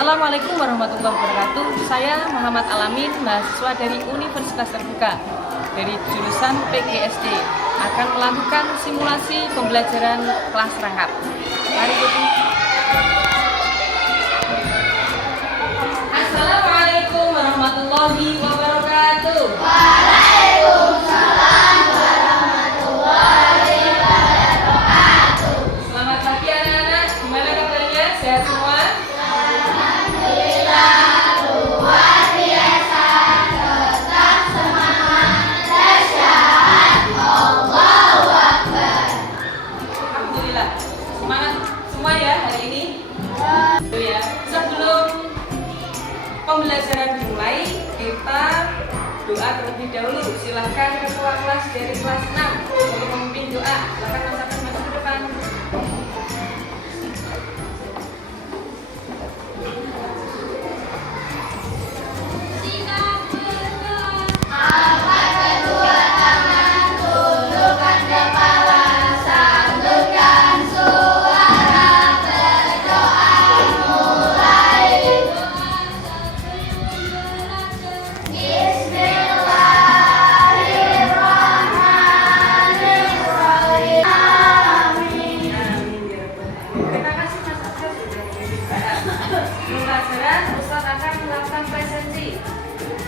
Assalamualaikum warahmatullahi wabarakatuh. Saya Muhammad Alamin, mahasiswa dari Universitas Terbuka dari jurusan PGSD, akan melakukan simulasi pembelajaran kelas rangkap. Mari ikuti. Assalamualaikum warahmatullahi wabarakatuh. Waalaikumsalam warahmatullahi wabarakatuh. Selamat pagi anak-anak. Gimana kabarnya? Sehat semua? Alhamdulillah, luar biasa, tetap semangat, dahsyat, Allahu Akbar. Alhamdulillah. Semangat semua ya hari ini. Ya, sebelum pembelajaran dimulai, kita doa terlebih dahulu. Silahkan ketua kelas dari kelas 6 untuk memimpin doa. Silahkan masyarakat maju ke depan. Angkat kedua tangan, tundukkan kepala, sambungkan suara, berdoa mulai. Bismillahirrahmanirrahim. Amin. Terima kasih Mas Agus sudah mengizinkan. Pembelajaran Ustaz akan melakukan presensi.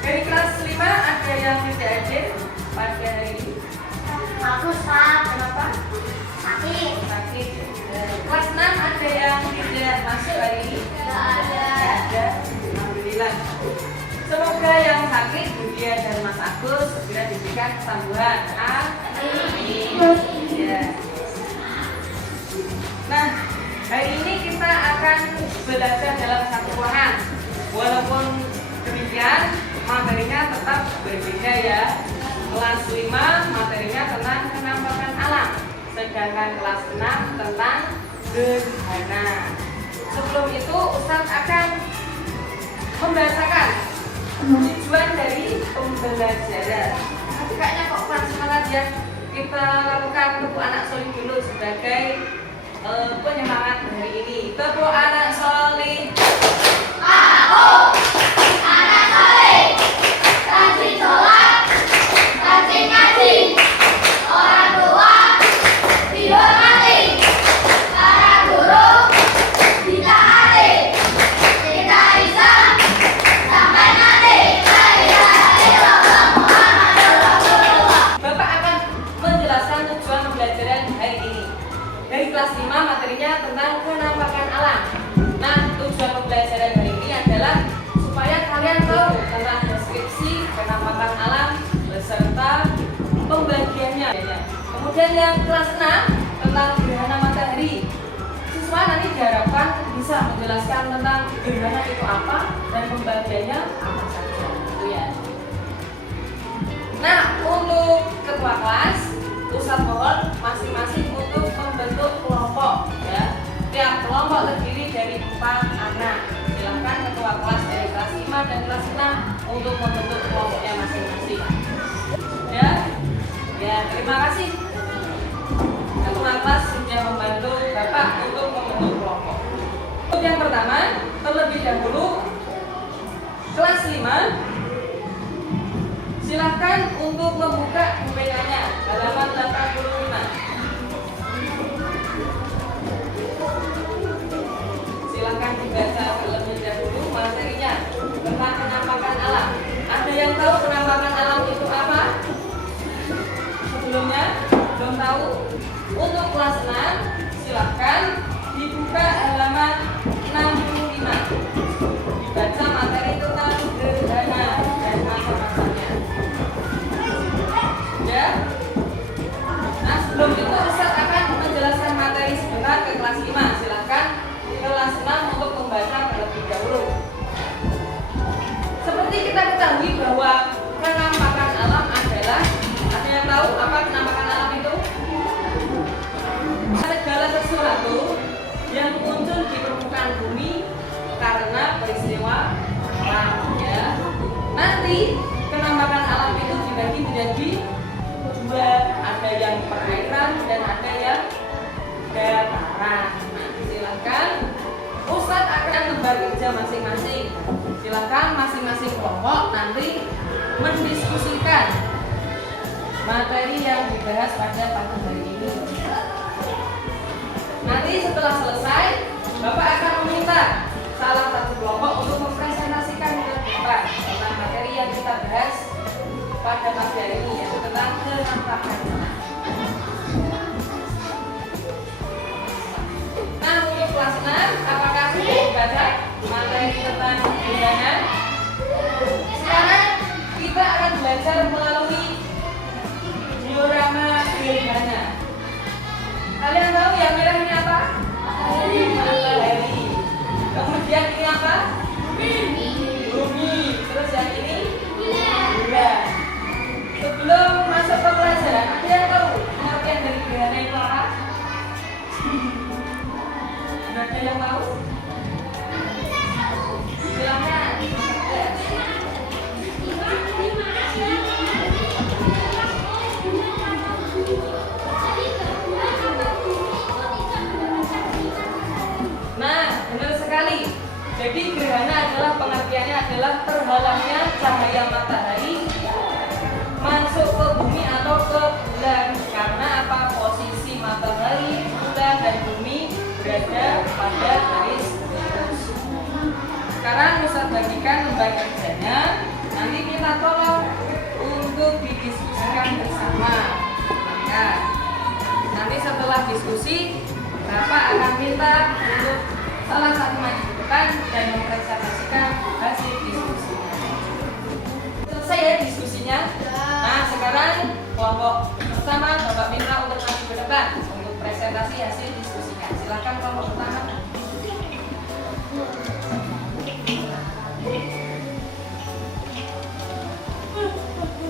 Dari kelas 5 ada yang tidak hadir pada hari ini. Aku Ustaz, Kenapa? sakit. Sakit. Kelas 6 ada yang tidak masuk hari ini. Gak ada. Ada. Alhamdulillah. Semoga yang sakit Budia dan Mas Agus segera diberikan kesembuhan. Amin. Ya. Nah, hari ini kita akan belajar dalam satu ruangan. Walaupun demikian, materinya tetap berbeda ya. Kelas 5 materinya tentang penampakan alam, sedangkan kelas 6 tentang gerhana. Sebelum itu Ustaz akan membahasakan tujuan dari pembelajaran. Tapi kayaknya kok kurang semangat ya. Kita lakukan tepuk anak solih dulu sebagai penyemangat hari ini. Tepuk anak solih. Aku anak soleh, rajin sholat, rajin ngaji, orang tua dihormati, para guru ditaati, kita Islam sampai nanti. La ilaha illallah Muhammadur Rasulullah. Bapak akan menjelaskan tujuan pembelajaran hari ini. Dari kelas 5 materinya tentang penampakan alam. Nah, tujuan pembelajaran hari ini adalah supaya kalian tahu tentang deskripsi penampakan alam beserta pembagiannya. Kemudian yang kelas 6 tentang gerhana matahari. Siswa nanti diharapkan bisa menjelaskan tentang gerhana itu apa dan pembagiannya apa saja. Itu ya. Nah, untuk ketua kelas, Ustaz mohon masing-masing untuk membentuk kelompok ya. Tiap kelompok terdiri dari 4 anak. Silahkan ketua kelas dari kelas 5 dan kelas 6 untuk membentuk kelompoknya masing-masing. Ya, ya terima kasih. Ketua kelas sudah membantu Bapak untuk membentuk kelompok. Untuk yang pertama, terlebih dahulu kelas 5. Silahkan untuk membuka UPK-nya halaman 85. Silahkan dibaca terlebih dahulu materinya tentang penampakan alam. Ada yang tahu penampakan alam itu apa? Sebelumnya belum tahu? Untuk kelas 6 silahkan dibuka halaman 65. Dibaca materi tentang gerhana dan masa-masanya. Ya. Nah, sebelum itu Ustaz akan menjelaskan materi sebentar ke kelas 5. Silahkan kelas 6 untuk membaca terlebih dahulu. Seperti kita ketahui bahwa penampakan alam adalah, ada yang tahu apa penampakan alam itu? Segala sesuatu yang muncul di permukaan bumi karena peristiwa alam ya. Nanti penampakan alam itu dibagi menjadi 2, ada yang perairan dan ada yang dataran. Nah, silakan Ustadz akan membagi masing-masing. Silakan masing-masing kelompok nanti mendiskusikan materi yang dibahas pada pagi hari ini. Nanti setelah selesai, Bapak akan meminta salah satu kelompok untuk mempresentasikan ke depan tentang materi yang kita bahas pada pagi hari ini, yaitu tentang kenampakan. Nah, untuk kelas 6, apakah sudah dibaca materi tentang gerhana? Sekarang kita akan belajar melalui diorama gerhana. Kalian tahu yang merah ini apa? Matahari. Kemudian ini apa? Bumi. Terus yang ini? Bulan. Sebelum masuk ke pelajaran, ada yang tahu pengertian dari gerhana itu apa? Ada yang tahu? Silakan. Nah, benar sekali. Jadi gerhana adalah pengertiannya adalah terhalangnya cahaya matahari masuk ke bumi atau ke bulan. Karena apa? Posisi matahari, bulan, dan bumi berada pada garis lurus. Sekarang Ustaz bagikan lembar kerjanya. Nanti kita tolong untuk didiskusikan bersama. Nah, nanti setelah diskusi, Bapak akan minta untuk salah satu maju ke depan dan mempresentasikan hasil diskusinya. Selesai ya diskusinya? Nah, sekarang kelompok pertama Bapak minta untuk maju ke depan untuk presentasi hasil diskusinya. Silakan kelompok pertama.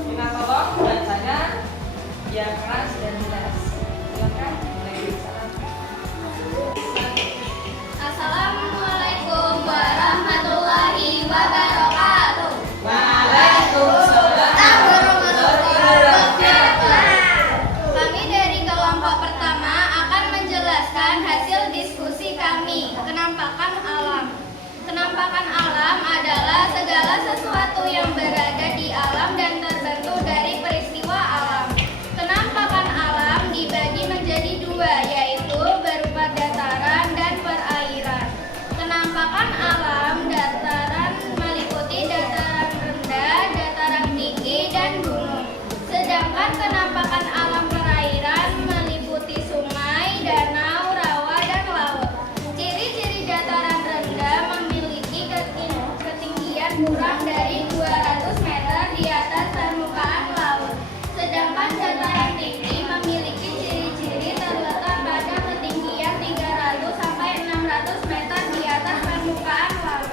Minta tolong bacanya yang keras dan jelas. Silakan. Assalamualaikum warahmatullahi wabarakatuh. Waalaikumsalam warahmatullahi wabarakatuh. Kami dari kelompok pertama akan menjelaskan hasil diskusi kami. Kenampakan alam. Kenampakan alam adalah segala sesuatu yang berada di alam dan terbentuk dari peristiwa alam. Kenampakan alam dibagi menjadi dua, yaitu berupa dataran dan perairan. Kenampakan alam dataran meliputi dataran rendah, dataran tinggi, dan gunung. Sedangkan kenampakan alam perairan meliputi sungai, danau, rawa, dan laut. Ciri-ciri dataran rendah memiliki ketinggian kurang dari 200 meter di atas permukaan laut. Sedangkan dataran tinggi memiliki ciri-ciri terletak pada ketinggian 300 sampai 600 meter di atas permukaan laut.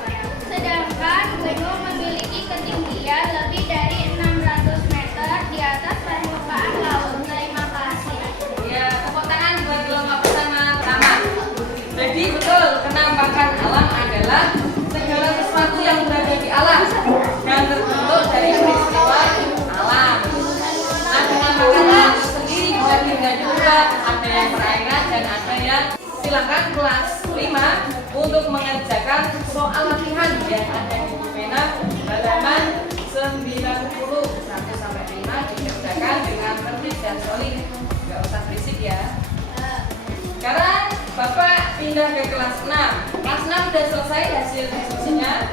Sedangkan gunung memiliki ketinggian lebih dari 600 meter di atas permukaan laut. Terima kasih. Ya, tepuk tangan buat kelompok pertama. Jadi betul, kenampakan alam adalah segala sesuatu yang berada di alam dan terbentuk dari peristiwa alam. Nah, kenampakan alam sendiri dibagi menjadi dua, ada yang perairan dan ada yang. Silakan kelas 5 untuk mengerjakan soal latihan yang ada di pena halaman 90 1-5 dikerjakan dengan tertib dan solid. Nggak usah berisik ya. Sekarang Bapak pindah ke kelas 6. Kelas 6 sudah selesai hasil diskusinya.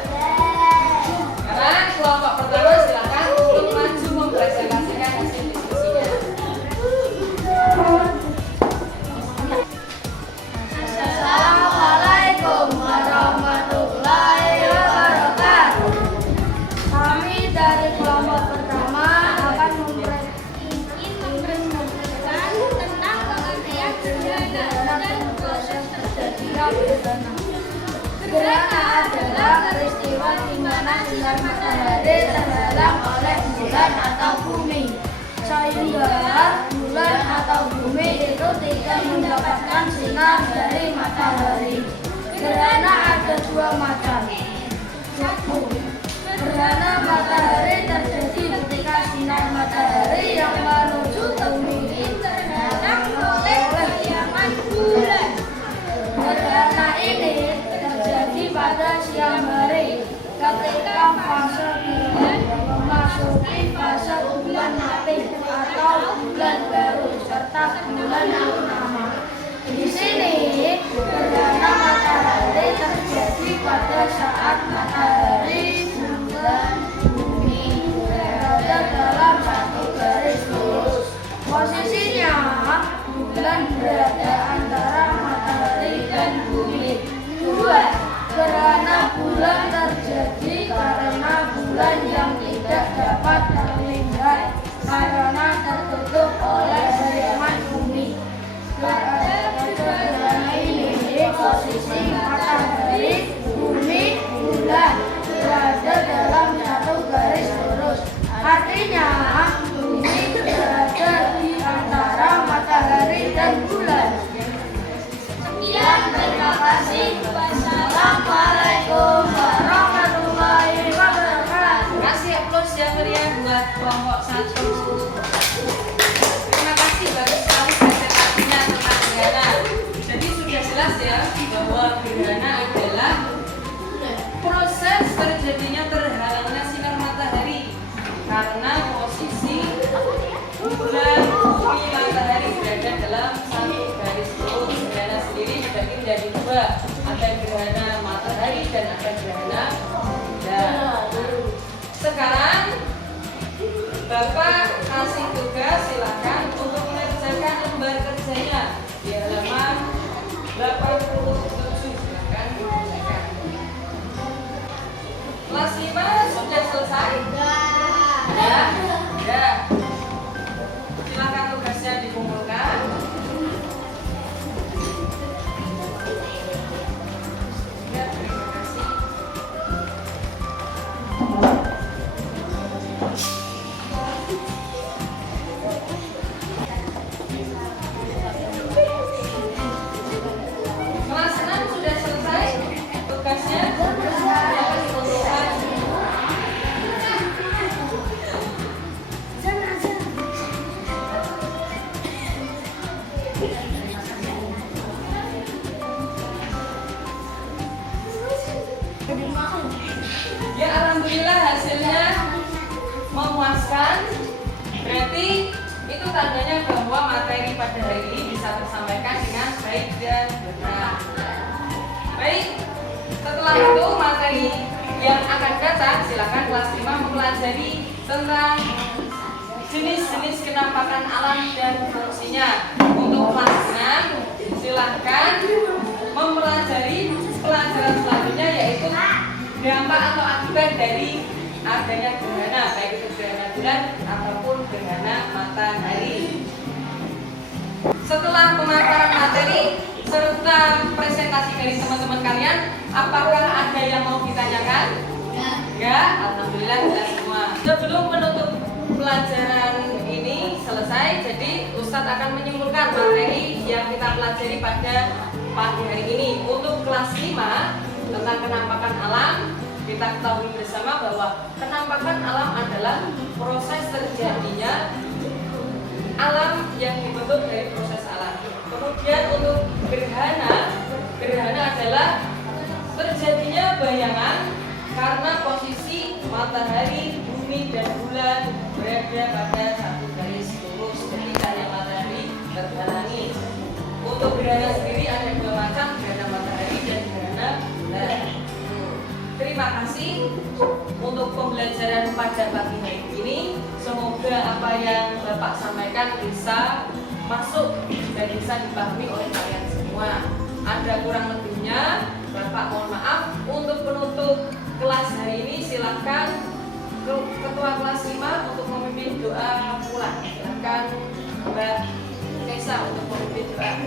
Sekarang kelompok pertama silakan untuk maju mempresentasikan hasil diskusinya. Assalamualaikum warahmatullahi wabarakatuh. Kami dari kelompok pertama akan mempresentasikan tentang pengertian gerhana dan proses terjadinya gerhana. Gerhana adalah peristiwa di mana sinar matahari terhalang oleh bulan atau bumi, sehingga bulan atau bumi itu tidak mendapatkan sinar dari matahari. Gerhana ada dua macam. Satu, gerhana matahari terjadi ketika sinar matahari yang menuju ke bumi terhalang oleh bayangan bulan. Gerhana ini terjadi pada siang memasuki fase bulan mati atau bulan baru serta bulan purnama. Di sini gerhana matahari terjadi pada saat matahari, bulan, bumi berada dalam satu garis lurus. Posisinya bulan berada antara matahari dan bumi. 2. Gerhana bulan terjadi karena bulan yang tidak dapat terlihat karena tertutup oleh bayangan bumi. Gerhana ini posisi matahari, bumi, bulan berada dalam satu garis lurus. Artinya bumi berada di antara matahari dan bulan. Sekian, terima kasih. Wassalamualaikum warahmatullahi wabarakatuh. Kasih aplaus yang meriah buat kelompok 1. Terima kasih, bagus sekali presentasinya tentang gerhana. Jadi sudah jelas ya bahwa gerhana adalah proses terjadinya terhalangnya sinar matahari karena posisi bulan, bumi, matahari berada dalam satu garis lurus. Gerhana sendiri dibagi menjadi 2. Ada gerhana matahari dan ada gerhana bulan. Sekarang Bapak kasih tugas, silakan untuk mengerjakan lembar kerjanya di halaman 87. Silakan dikerjakan. Kelas 5 sudah selesai? Ya. Ya. Silakan tugasnya dikumpulkan. Ya, terima kasih. Kelas 6 sudah selesai tugasnya? Ya, alhamdulillah hasilnya memuaskan. Berarti itu tandanya bahwa materi pada hari ini bisa tersampaikan dengan baik dan benar. Baik, setelah itu materi yang akan datang silakan kelas 5 mempelajari tentang jenis-jenis kenampakan alam dan fungsinya. Untuk kelas 6 silakan mempelajari pelajaran selanjutnya yaitu dampak atau akibat dari adanya gerhana, baik itu gerhana bulan ataupun gerhana matahari. Setelah pemaparan materi serta presentasi dari teman-teman kalian, apakah ada yang mau ditanyakan? Ya, alhamdulillah jelas semua. Sebelum menutup pelajaran ini selesai, jadi Ustadz akan menyimpulkan materi yang kita pelajari pada pagi hari ini. Untuk kelas 5 tentang kenampakan alam, kita ketahui bersama bahwa kenampakan alam adalah proses terjadinya alam yang dibentuk dari proses alam. Kemudian untuk gerhana adalah terjadinya bayangan karena posisi matahari, bumi, dan bulan berada pada satu garis lurus ketika yang matahari terhalangi. Untuk gerhana sendiri ada 2 macam, gerhana matahari dan gerhana bulan. Terima kasih untuk pembelajaran pada pagi hari ini. Semoga apa yang Bapak sampaikan bisa masuk dan bisa dipahami oleh kalian semua. Ada kurang lebihnya, Bapak mohon maaf. Untuk penutup kelas hari ini silakan Ketua kelas 5 untuk memimpin doa pulang. Silakan Mbak Kaisa untuk memimpin doa.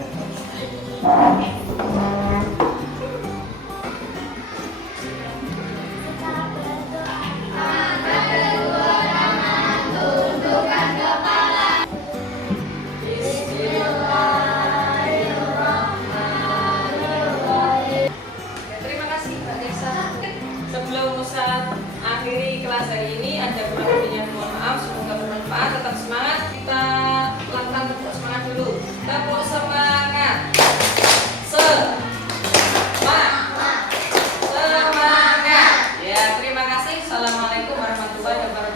Sebelum Ustaz akhiri kelas hari ini, ada kurang lebihnya mohon maaf, semoga bermanfaat. Tetap semangat, kita lakukan tepuk semangat dulu. Tepuk semangat. Semangat. Ya, terima kasih. Assalamualaikum warahmatullahi wabarakatuh.